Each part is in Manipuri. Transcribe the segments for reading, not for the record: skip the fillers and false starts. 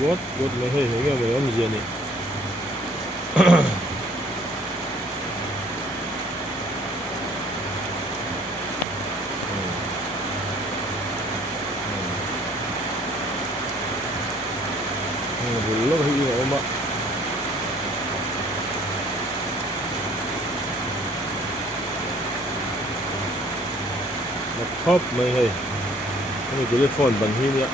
quất mới hơi thấy cái âm gì này. Belum lagi omak. Laptop mai hai. Ini telefon bang ini ya.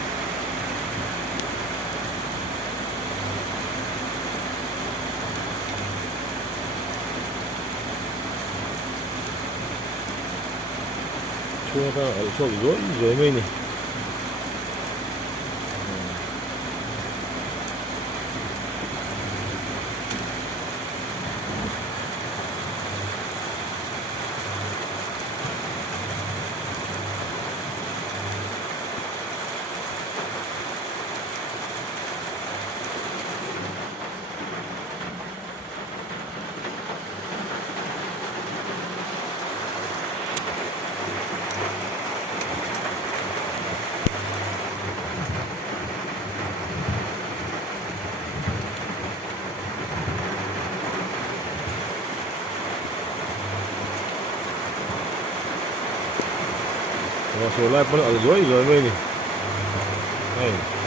Chua ta ở chỗ rồi mai ni. Solar pun ada rồi mai ni. Hai.